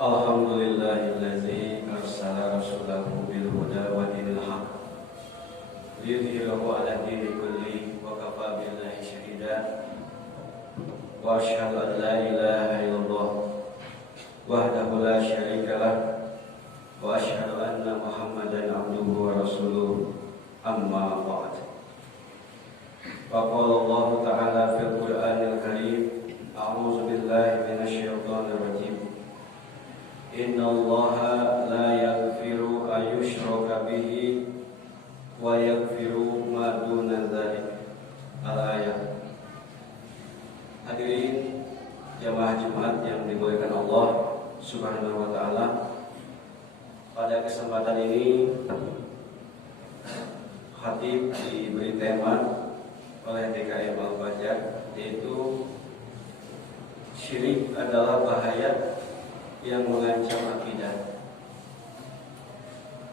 Alhamdulillahillazi arsala rasulahu bil huda wa dinil haq liyudhhirahu 'ala dini kulli wa kafa billahi shahida wa asyhadu an la ilaha illallah wahdahu la syarika lah wa asyhadu anna Muhammadan 'abduhu wa rasuluh amma ba'd. Faqala Allah ta'ala fil Qur'anil Karim a'udzu billahi minasy syaithanir rajim. Inna Allaha la yaghfiru an yushraka bihi wa yaghfiru ma duna dzalik. Al-ayat. Hadirin jamaah Jumat yang dimuliakan Allah Subhanahu wa taala. Pada kesempatan ini khatib diberi tema oleh DKM Al-Fajar, yaitu syirik adalah bahaya yang mengancam akidah.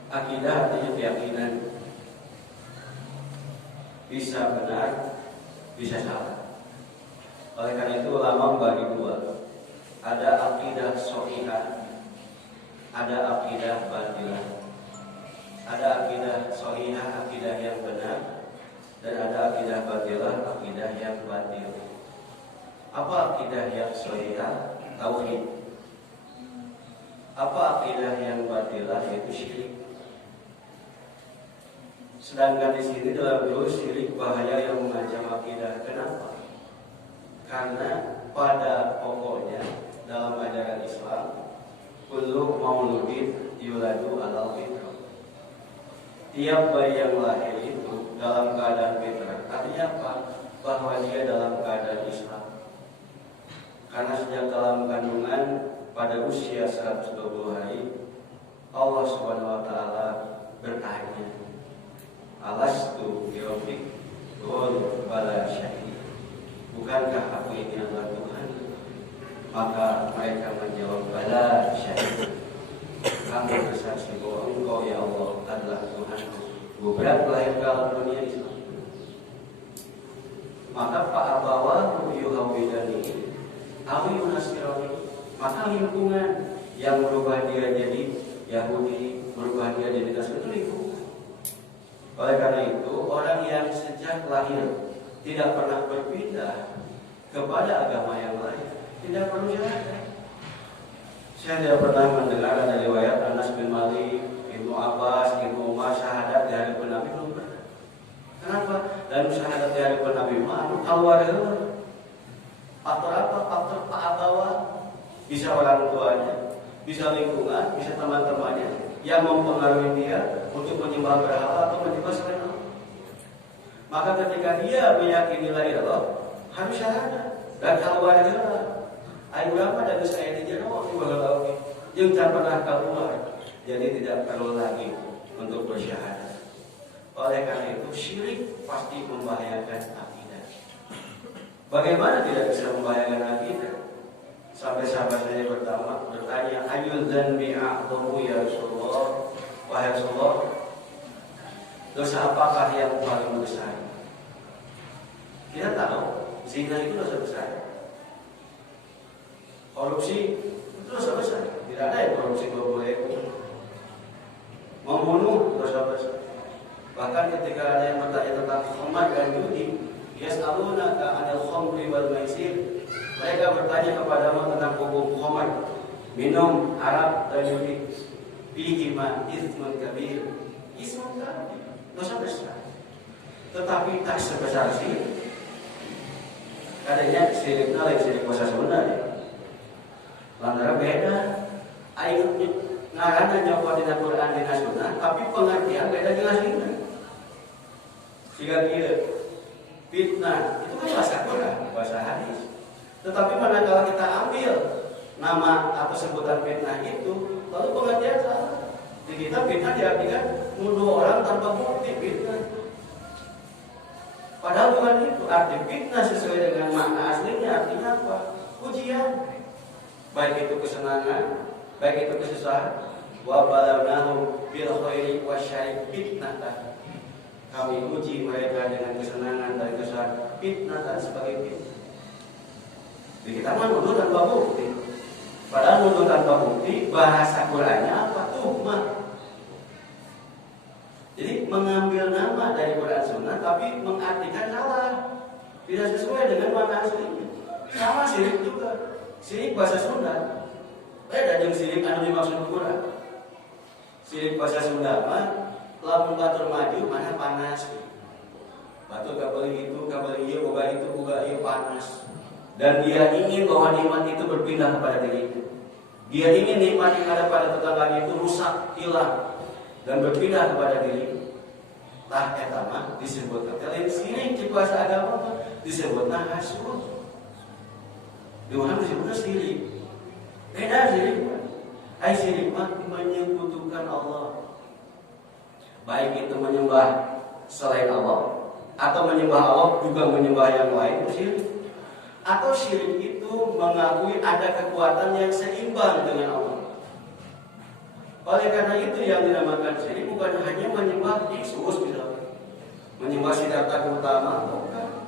Akidah artinya keyakinan. Bisa benar, bisa salah. Oleh karena itu ulama membagi dua. Ada akidah shahihah, ada akidah batilah. Ada akidah shahihah, akidah yang benar, dan ada akidah batilah, akidah yang batil. Apa akidah yang shahihah? Tauhid. Apa akidah yang batilah? Yaitu syirik. Sedangkan di sini dalam jurus syirik bahaya yang mengancam akidah. Kenapa? Karena pada pokoknya dalam ajaran Islam, kullu mauludin yuladu alal fitrah. Tiap bayi yang lahir itu dalam keadaan fitrah. Artinya apa? Bahwa dia dalam keadaan Islam. Karena sejak dalam kandungan pada usia 120 hari Allah Subhanahu wa taala bertanya, Alastu birabbik? Qalu bala syahid. Bukankah aku ini adalah Tuhan? Maka mereka menjawab, bala syahid. Kami bersaksi bahwa Engkau ya Allah adalah Tuhanku. Berat lahir ke alam dunia Islam. Maka Pak Abawahu yuhawidani awi yunasirani. Maka lingkungan yang merubah dia jadi Yahudi, merubah dia jadi Nasrani, itu lingkungan. Oleh karena itu, orang yang sejak lahir tidak pernah berpindah kepada agama yang lain tidak perlu syahadat. Saya tidak pernah mendengar ada riwayat Anas bin Malik, Ibnu Abbas, Ibnu Umar syahadat di hadapan Nabi, belum pernah. Kenapa? Dan syahadat di hadapan Nabi awal faktor apa? Faktor Pak Abawa. Bisa orang tuanya, bisa lingkungan, bisa teman-temannya yang mempengaruhi dia untuk menyembah berhala atau menyembah selain Allah. Maka ketika dia meyakini la ilaha illallah, harus syahadat dan keluar dari ayo berapa dan saya di jero di bawah yang tak pernah keluar. Jadi tidak perlu lagi untuk bersyahadat. Oleh karena itu syirik pasti membahayakan akidah. Bagaimana tidak bisa membahayakan akidah? Sampai sahabat saya bertanya, ayul dzanbi a'dhamu ya Rasulullah? Wahai Rasulullah, dosa apakah yang paling besar? Kita tahu zina itu dosa besar. Korupsi itu dosa besar. Tidak ada yang korupsi boleh. Membunuh dosa besar. Bahkan ketika ada yang bertanya tentang khamar dan judi, yas'alunaka 'anil khamri wal maisir. Mereka bertanya kepadamu tentang hukum khamar, minum, arak dan judi. Fihi ma itsmun kabir. Itsmun kabir, dosa besar. Tetapi tak sebesar syirik. Kadangnya syiriknya lain syirik bahasa Sunda ya. Lantaran beda. Ayatnya ngaranna nyawa dina Quran dina Sunnah, tapi pengertian beda jelas dina. Jika dia fitnah itu kan bahasa Quran, bahasa hadis. Tetapi manakala kita ambil nama atau sebutan fitnah itu, lalu pengertian salah. Di kita fitnah diartikan nuduh orang tanpa bukti, fitnah. Padahal bukan itu. Arti fitnah sesuai dengan makna aslinya artinya apa? Ujian. Baik itu kesenangan, baik itu kesusahan. Wa balawnahum bil khairi wasyarri fitnatan. Kami uji mereka dengan kesenangan dan kesusahan, fitnatan sebagai fitnah. Kita mah nuduh tanpa bukti. Padahal nuduh tanpa bukti, bahasa Qur'annya apa? Tuhmah. Jadi mengambil nama dari Quran Sunnah tapi mengartikan salah, tidak sesuai dengan makna aslinya. Sama syirik juga. Syirik bahasa Sunda beda dengan syirik anu dimaksud Quran. Syirik bahasa Sunda mah lamun batur maju mana panas. Batur kabeli itu, kabeli ieu, boga itu, boga ieu panas. Dan dia ingin bahwa nikmat itu berpindah kepada diri itu. Dia ingin nikmat yang ada pada tetangganya itu rusak, hilang, dan berpindah kepada diri. Tah eta mah disebut lain syirik di bahasa agama disebutna hasud. Di mana disebutna syirik. Beda syirik. Ai syirik mah menyekutukan Allah. Baik itu menyembah selain Allah atau menyembah Allah juga menyembah yang lain itu syirik. Atau syirik itu mengakui ada kekuatan yang seimbang dengan Allah. Oleh karena itu yang dinamakan syirik bukan hanya menyembah Yesus misalnya, menyembah Siddhartha Gautama, bukan.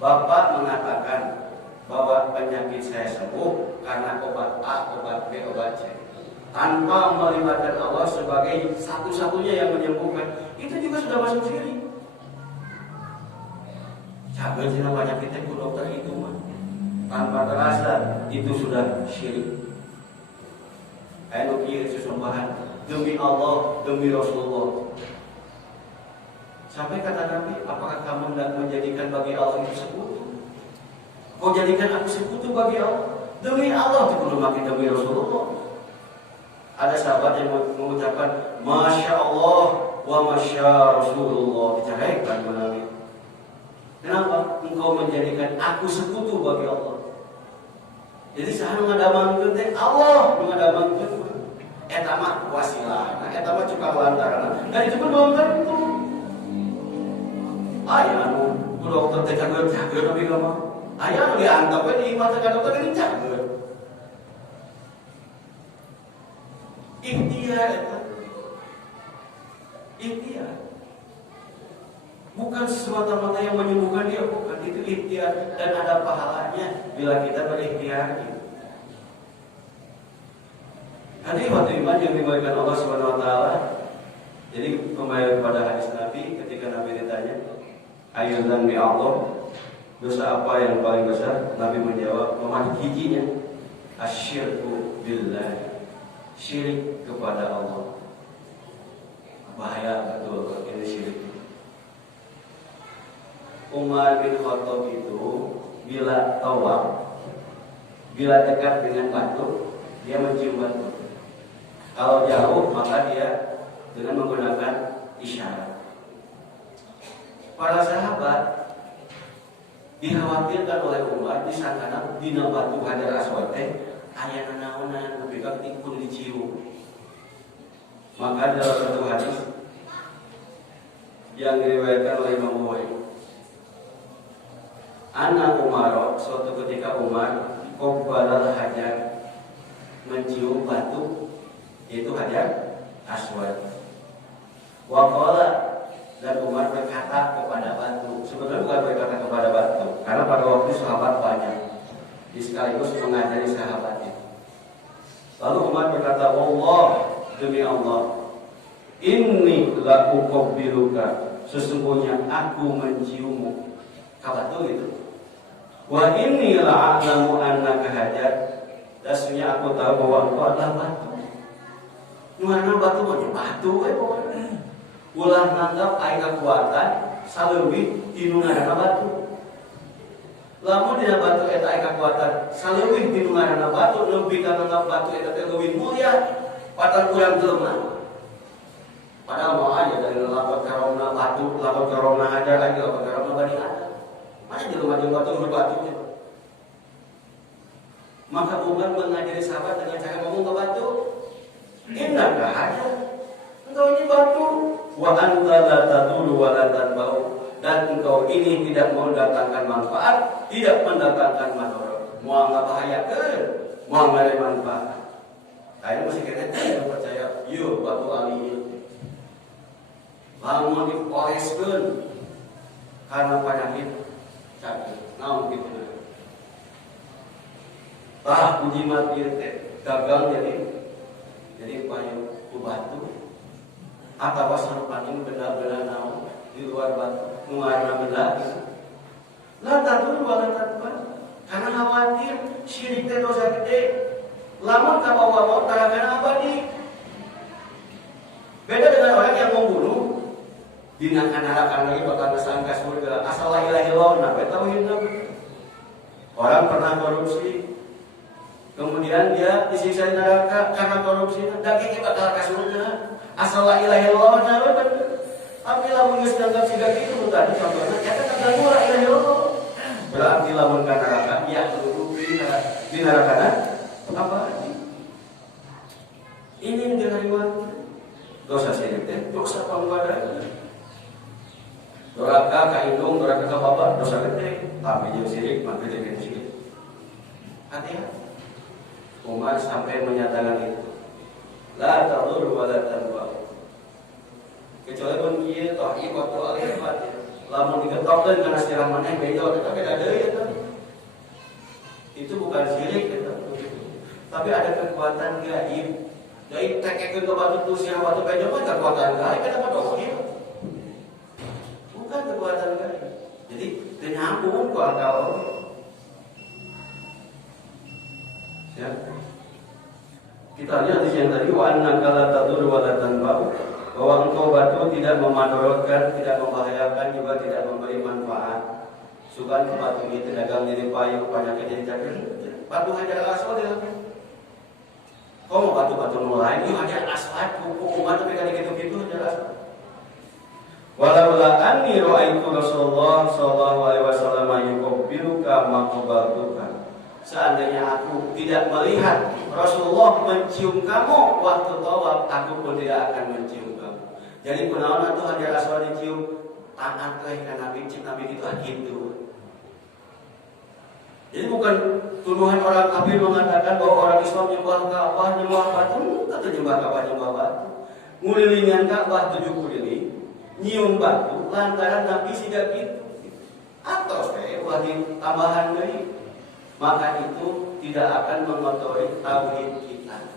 Bapak mengatakan bahwa penyakit saya sembuh karena obat A, obat B, obat C, tanpa melibatkan Allah sebagai satu-satunya yang menyembuhkan, itu juga sudah masuk syirik. Jaga cina penyakitnya ku dokter itu mah tanpa terasa itu sudah syirik. Ayo kieu sesembahan demi Allah, demi Rasulullah. Sampai kata Nabi, apakah kamu hendak menjadikan bagi Allah itu sekutu? Kau jadikan aku sekutu bagi Allah? Demi Allah dikudu make demi Rasulullah. Ada sahabat yang mengucapkan Masya Allah wa Masya Rasulullah, diceraikan Nabi. Kenapa? Engkau menjadikan aku sekutu bagi Allah. Jadi saya mengadamangkeun teh Allah mengadamangkeun. Eta mah wasilah, nah eta mah cukup lantaran. Dan itu pun belum tentu. Aya anu ku dokter teh cageut tapi enggak mau. Aya anu diantep we di mata ka dokter ini cageut. Ikhtiar eta. Ikhtiar. Bukan semata-mata yang menyembuhkan dia, bukan, itu ikhtiar dan ada pahalanya bila kita berikhtiar. Hadirin hadirat yang dimuliakan Allah Subhanahu wa taala. Jadi kembali kepada hadis Nabi ketika Nabi ditanya, "Ayu dzambi Allah?" Dosa apa yang paling besar? Nabi menjawab, nomor hijinya asyirku billah. Syirik kepada Allah. Bahaya betul ini syirik. Umar bin Khattab itu bila tawaf, bila dekat dengan batu, dia mencium batu. Kalau jauh maka dia dengan menggunakan isyarat. Para sahabat dikhawatirkan oleh Umar disangkana dina batu Hajar Aswad teh aya nanaonan nepi ka tikun dicium. Maka dalam satu hadis yang diriwayatkan oleh Imam Bukhari, Anna Umar, suatu ketika Umar Qobbalal Hajar, mencium batu, yaitu Hajar Aswad. Waqala, dan Umar berkata kepada batu. Sebenarnya bukan berkata kepada batu, karena pada waktu sahabat banyak, sekaligus mengajari sahabatnya. Lalu Umar berkata, "Wallah, demi Allah, inni la uqabbiluka, sesungguhnya aku menciummu." Batu itu. Wa inni la'alamu annaka hajar, dan sesungguhnya aku tahu bahwa engkau adalah batu. Nuhana batu mah batu we pokoknya. Ulah nanggap aya kekuatan saleuwih tinu ngaranna batu. Lamun dina batu eta aya kekuatan saleuwih tinu ngaranna batu, leuwih ka nanggap batu eta teh leuwih mulia patan urang jelema. Padahal mau aja dari lapor karomna batu, lapor karomna hajar lagi, lapor karomna bani ada. Mana jelema-jelema batu berbatunya. Maka Umar mengajari sahabat dengan cara ngomong ke batu, "Innaka hajar, engkau ini batu, wa anta la tadulu wa la tanbau, dan engkau ini tidak mendatangkan manfaat, tidak mendatangkan madarat. Moal ngabahayakeun, moal ngare manfaat." Ayeuna masih kene teh percaya, ieu batu ali ieu. Lamun dipoleskeun karena penyakit sakit, naon kitu. Tah uji mati teh gagang jadi payu ku batu atawa sarupaning benda-benda naon di luar batu nu ngaranna benda gitu. Lah tatur walatat karena khawatir syirik teh dosa gede. Lamun kabawa maut tarakan abadi. Beda dengan orang yang membunuh dina kanarakan lagi bakal kesangka surga asal la ilaha illallah nah tauhidna. Orang pernah korupsi kemudian dia disiksa di neraka karena korupsi, dagingnya bakal ke surga. Asal la ilaha illallah nah bener. Tapi lamun geus dianggap siga kitu tadi contohna eta kagak la ilaha illallah. Berarti lamun ka neraka ya kudu di neraka apa? Ini dari mana? Dosa syirik teh dosa pangwadana. Doraka ka indung, doraka ka baba dosa gede, tapi jeung syirik mah gede syirik. Hati-hati. Umar sampai menyatakan itu. La tadur wa la tanfa. Kecuali pun kieu toh iqatu alifat. Lamun digetokkeun kana sirah maneh bejo eta beda deui eta. Itu bukan syirik eta. Tapi ada kekuatan gaib. Gaib tekekeun ke batu tu sirah batu bejo mah kekuatan gaib eta mah dohir. Bukan kekuatan gaib. Jadi teu nyambung ku akal. Ya. Kita lihat di sini tadi wa annaka la tadur wa la tanfa'u, bahwa engkau batu tidak memadorotkan, tidak membahayakan, juga tidak memberi manfaat. Sugan ke batu ini dagang jadi payu, penyakit jadi cakir. Batu hajar aswad ya. Kau mau batu-batu mulai, ini hajar aswad, kuku umat tapi kan gitu-gitu hajar aswad. Walau la anni ra'aitu Rasulullah sallallahu alaihi wasallam yuqabbiluka ma qabaltuka. Seandainya aku tidak melihat Rasulullah mencium kamu waktu tawaf, aku pun tidak akan mencium kamu. Jadi kunaon atuh hajar aswad dicium? Taat teh ka Nabi, cik Nabi itu gitu. Jadi bukan tuduhan orang kafir mengatakan bahwa orang Islam nyembah Ka'bah, nyembah batu, tentu nyembah Ka'bah, nyembah batu. Ngulilingan Ka'bah 7 keliling, nyium batu lantaran Nabi siga gitu. Atau teh wajib tambahan deui. Maka itu tidak akan mengotori tauhid kita.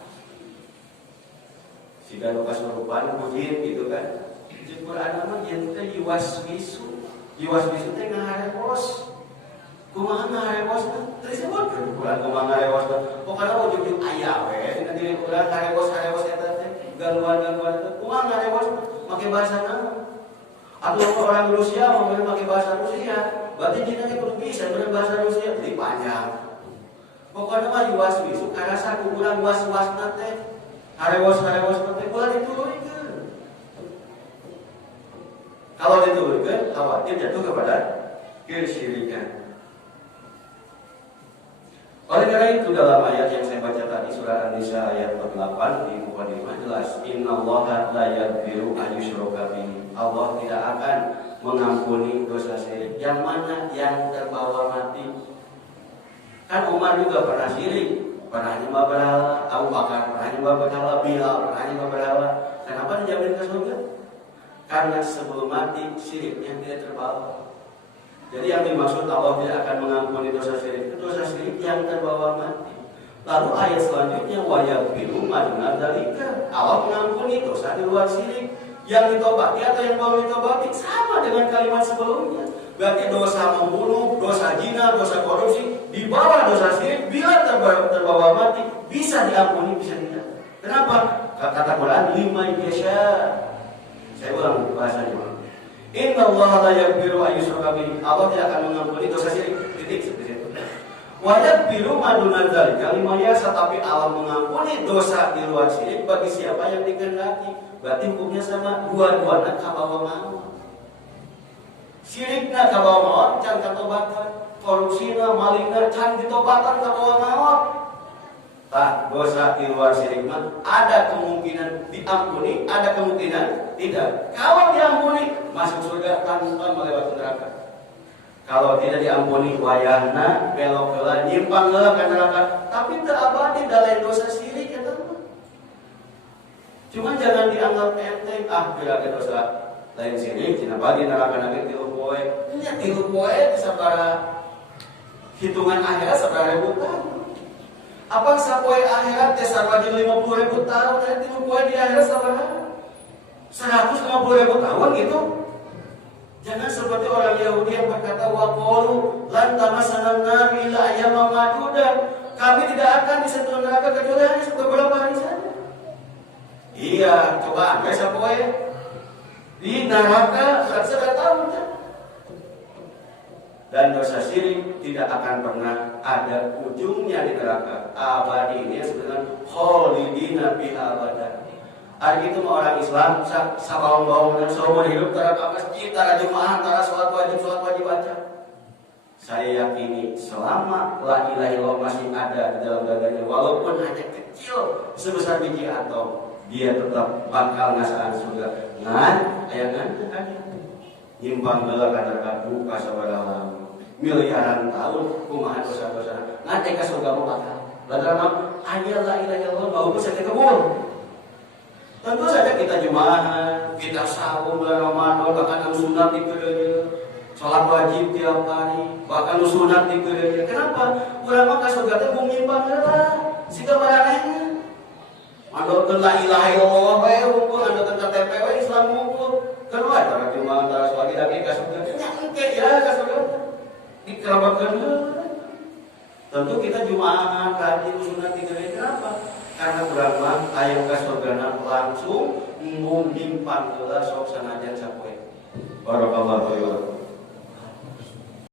Sehingga lukas merupakan wujud gitu kan. Di Quran nama yen teh yuwaswisu. Yuwaswisu teh ngaharepos. Kumaha ngaharepos teh? Terus disebutkeun Quran kumaha ngaharepos teh. Pokona ujug-ujug aya we dina diri Quran harepos eta teh gangguan-gangguan teh. Kumaha ngaharepos make bahasa naon? Atau orang Rusia mau pakai bahasa Rusia. Berarti dia nanti kudu bisa bener bahasa Rusia jadi panjang. Pokoknya mah yuwaswisu karasa kurang was-wasna teh. Harewos teh ulah diturunkeun. Kalau diturunkeun khawatir jatuh kepada kesyirikan. Oleh karena itu dalam ayat yang saya baca tadi surah An-Nisa ayat 48 di mukadimah jelas innallaha la yaghfiru an yushraka bihi. Allah tidak akan mengampuni dosa syirik yang mana yang terbawa mati. Kan Umar juga pernah syirik, pernah nyembah berhala, Abu Bakar pernah nyembah berhala, Bilal pernah nyembah berhala. Kenapa dijamin ke surga? Karena sebelum mati syiriknya tidak terbawa. Jadi yang dimaksud Allah tidak akan mengampuni dosa syirik itu dosa syirik yang terbawa mati. Lalu ayat selanjutnya wa yaghfiru ma duna dzalika. Allah mengampuni dosa di luar syirik. Yang ditobati atau yang belum ditobati sama dengan kalimat sebelumnya. Berarti dosa membunuh, dosa zina, dosa korupsi di bawah dosa syirik bila terbawa mati bisa diampuni, bisa tidak. Kenapa? Kata Quran lima yasha. Saya ulang bahasanya. Innallaha la yaghfiru an yushraka bihi. Allah tidak akan mengampuni dosa syirik. Titik seperti itu. Wa yaghfiru ma duna dzalika liman yasha, tapi Allah mengampuni dosa di luar syirik bagi siapa yang dikehendaki. Berarti hukumnya sama, dua-duanya kabawa maut. Syirikna kabawa maut, can katobatan. Korupsina, malingna, can ditobatan kabawa maut. Tah, dosa di luar syirik mah ada kemungkinan diampuni, ada kemungkinan tidak. Kalau diampuni, masuk surga tanpa melewati neraka. Kalau tidak diampuni, wayahna belok heula nyimpang heula ka neraka, tapi teu abadi da lain dosa syirik eta mah. Cuma jangan dianggap enteng, bila ada dosa lain syirik, cenah bagi neraka nanti 3 poe. Nya 3 poe sabaraha hitungan akhirat sabaraha ribu tahun. Apa sapoe akhirat teh sarwajin 50.000 tahun, nanti poe di akhirat sabaraha? 150.000 tahun gitu. Jangan seperti orang Yahudi yang berkata waqalu lan tamassana nar illa ayyaman ma'dudah. Kami tidak akan disentuh neraka kecuali hanya beberapa hari saja. Iya, coba angkat sapoe di neraka 100 tahun. Dan dosa syirik tidak akan pernah ada ujungnya di neraka. Abadi ini sebenarnya khalidina fiha abadan. Hari itu orang Islam sabawang-bawang dan seumur hidup tara ka masjid, tara jemaah, tara sholat wajib baca. Saya yakini selama la ilaha illallah masih ada di dalam dadanya, walaupun hanya kecil sebesar biji atom, dia tetap bakal ngasaan surga. Ngan, aya ngan nyimpang gelar kadar buka sabaraha miliaran tahun kumaha dosa-dosa. Ngan ka surga mah bakal. Lantaran aya la ilaha illallah bau bisa dikabul. Tentu saja kita jemaah, kita saum bulan Ramadan, bahkan sunat di periode sholat wajib tiap hari, bahkan sunat di periode. Kenapa? Ulama ka surga teh bung nyimpang heula, siga maranehna. Andalkeun la ilaha illallah bae hukum, andalkeun KTP we Islam hukum. Kedua tara jemaah tara sholat lagi ka surga. Nya engke ya ka surga. Dikerabatkeun heula. Tentu kita jemaah kaji sunat di periode. Kenapa? Karena berapa ayam ka surgana langsung mungkin panggeula sok sanajan sapoe. Barakallahu fiik.